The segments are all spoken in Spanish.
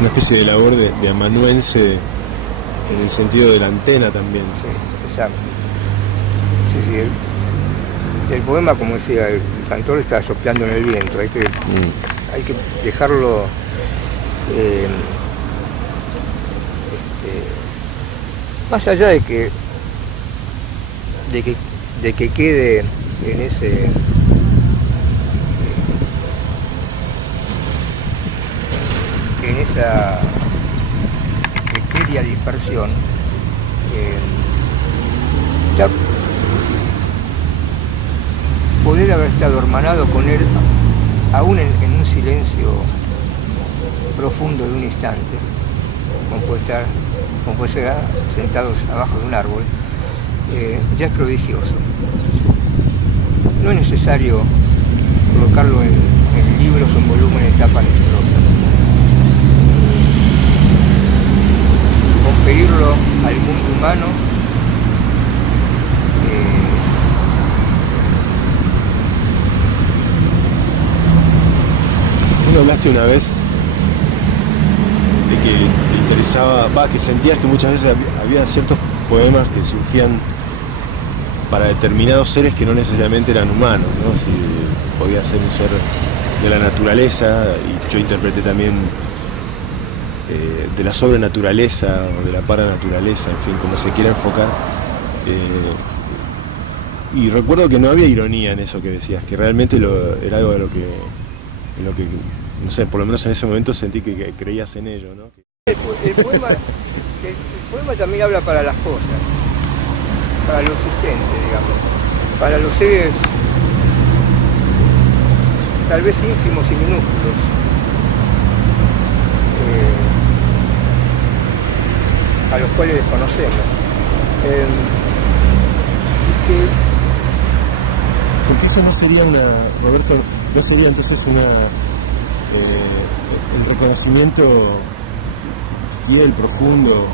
una especie de labor de amanuense en el sentido de la antena también. Sí, exacto. Sí, sí, el poema, como decía, el cantor está soplando en el viento, hay que dejarlo más allá de que quede en esa etérea dispersión, ya poder haber estado hermanado con él aún en un silencio profundo de un instante, como puede ser sentados abajo de un árbol, ya es prodigioso. No es necesario colocarlo en libros o en volúmenes de tapas lustrosas. Conferirlo al mundo humano Tú hablaste una vez de que te interesaba, que sentías que muchas veces había ciertos poemas que surgían para determinados seres que no necesariamente eran humanos, ¿no? Si podía ser un ser de la naturaleza, y yo interpreté también de la sobrenaturaleza o de la paranaturaleza, en fin, como se quiera enfocar. Y recuerdo que no había ironía en eso que decías, que realmente era algo en lo que, no sé, por lo menos en ese momento sentí que creías en ello, ¿no? El poema también habla para las cosas, para lo existente, digamos, para los seres tal vez ínfimos y minúsculos, a los cuales desconocemos. Porque eso no sería Roberto, no sería entonces el reconocimiento fiel, profundo,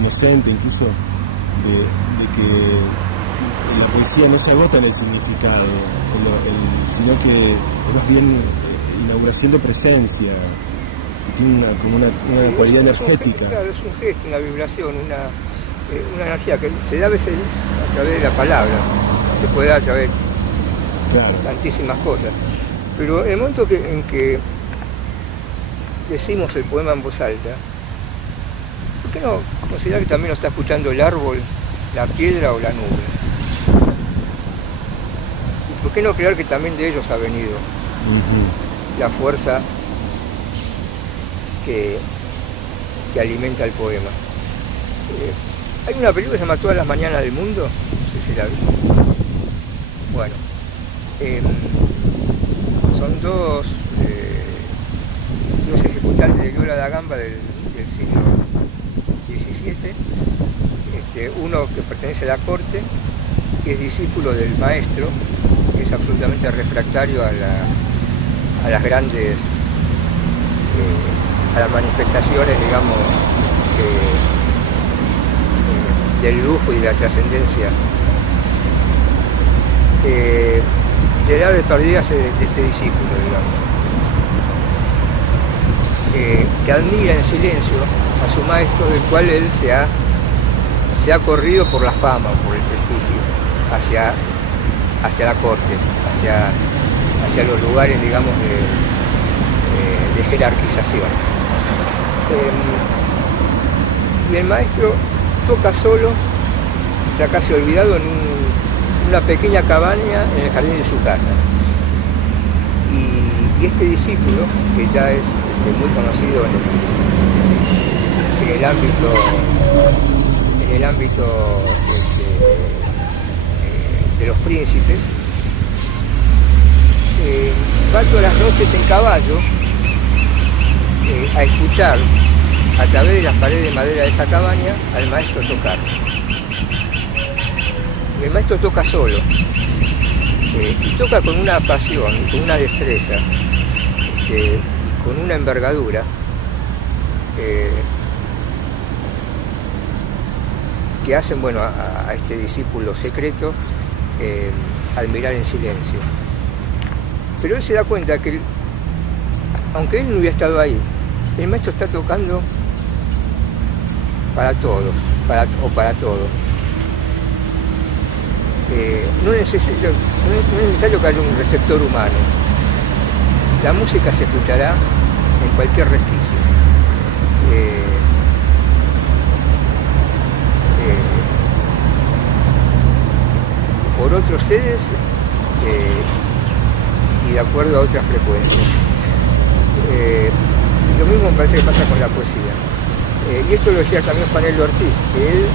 inocente incluso, de que la poesía no se agota en el significado, sino que es más bien inauguración de presencia, que tiene como una cualidad energética. Claro, es un gesto, una vibración, una energía que se da a veces a través de la palabra, se puede dar a través de tantísimas cosas. Pero en el momento en que decimos el poema en voz alta, ¿por qué no considerar que también lo está escuchando el árbol, la piedra o la nube? ¿Y por qué no creer que también de ellos ha venido la fuerza que alimenta el poema? Hay una película que se llama Todas las mañanas del mundo, no sé si la vi. Bueno, son dos ejecutantes de Loyola da Gamba del siglo XVII, uno que pertenece a la corte, que es discípulo del maestro, que es absolutamente refractario a las grandes, a las manifestaciones, digamos, del lujo y de la trascendencia. Gerard Depardieu hace de este discípulo, digamos, que admira en silencio a su maestro, del cual él se ha corrido por la fama, por el prestigio, hacia la corte, hacia los lugares, digamos, de jerarquización. Y el maestro toca solo, ya casi olvidado, en una pequeña cabaña en el jardín de su casa. Y este discípulo, que ya es muy conocido en el ámbito de los príncipes, va todas las noches en caballo a escuchar a través de las paredes de madera de esa cabaña al maestro tocar. Y el maestro toca solo, y toca con una pasión, con una destreza, con una envergadura que hacen, bueno, a este discípulo secreto admirar en silencio. Pero él se da cuenta que, aunque él no hubiera estado ahí, el maestro está tocando para todos, para todo. No es necesario que haya un receptor humano. La música se escuchará en cualquier resquicio. Por otros sedes y de acuerdo a otras frecuencias. Lo mismo me parece que pasa con la poesía. Y esto lo decía también Juanelo Ortiz, que él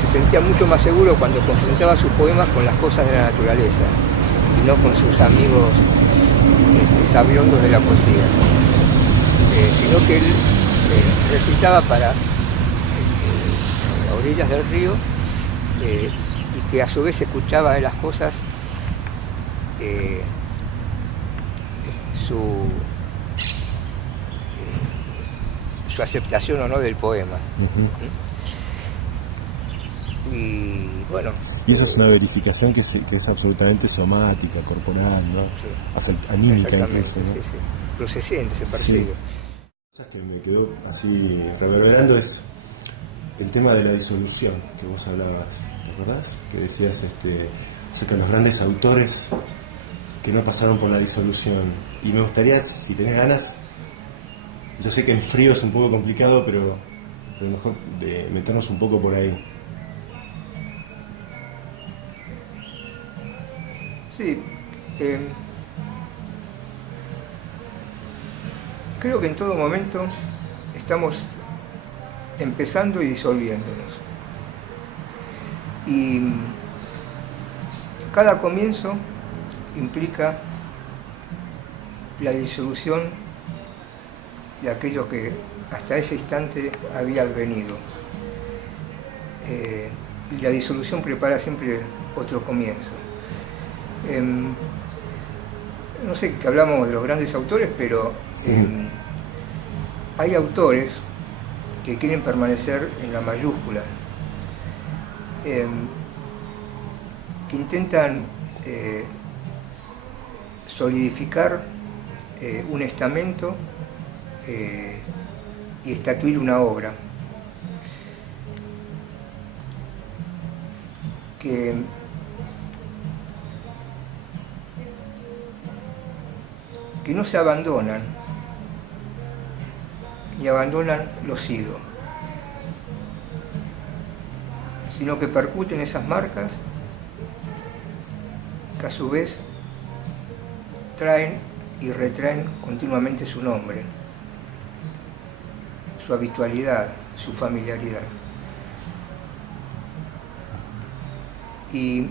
se sentía mucho más seguro cuando confrontaba sus poemas con las cosas de la naturaleza y no con sus amigos sabiondos de la poesía, sino que él recitaba para a orillas del río y que a su vez escuchaba de las cosas su aceptación o no del poema. Y bueno. Y esa es una verificación que es absolutamente somática, corporal, ¿no? Sí, anímica incluso, ¿no? Sí, sí. Pero se siente, se percibe. Sí. Cosas que me quedó así reverberando es el tema de la disolución que vos hablabas, ¿te acordás? Que decías acerca de los grandes autores que no pasaron por la disolución. Y me gustaría, si tenés ganas, yo sé que en frío es un poco complicado, pero mejor de meternos un poco por ahí. Sí, creo que en todo momento estamos empezando y disolviéndonos. Y cada comienzo implica la disolución de aquello que hasta ese instante había advenido. Y la disolución prepara siempre otro comienzo. No sé que hablamos de los grandes autores, pero hay autores que quieren permanecer en la mayúscula, que intentan solidificar un estamento y estatuir una obra que no se abandonan, ni abandonan lo sido, sino que percuten esas marcas que a su vez traen y retraen continuamente su nombre, su habitualidad, su familiaridad. Y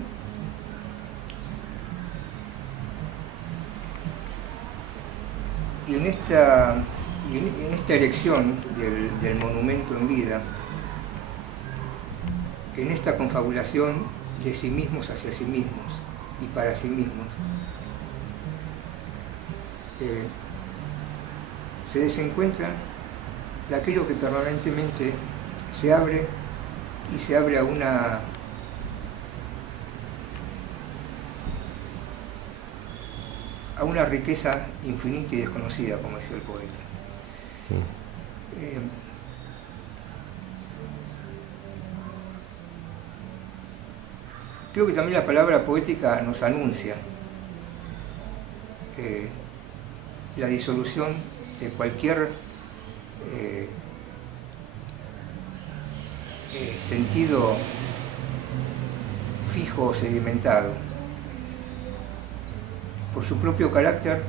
en esta elección del monumento en vida, en esta confabulación de sí mismos hacia sí mismos y para sí mismos, se desencuentran de aquello que permanentemente se abre y se abre a una riqueza infinita y desconocida, como decía el poeta. Creo que también la palabra poética nos anuncia la disolución de cualquier sentido fijo o sedimentado. Por su propio carácter,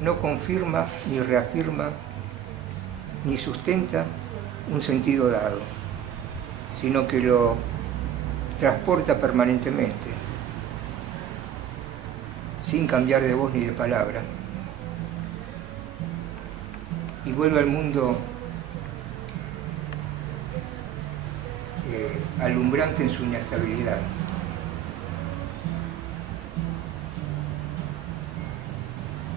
no confirma, ni reafirma, ni sustenta un sentido dado, sino que lo transporta permanentemente, sin cambiar de voz ni de palabra, y vuelve al mundo alumbrante en su inestabilidad.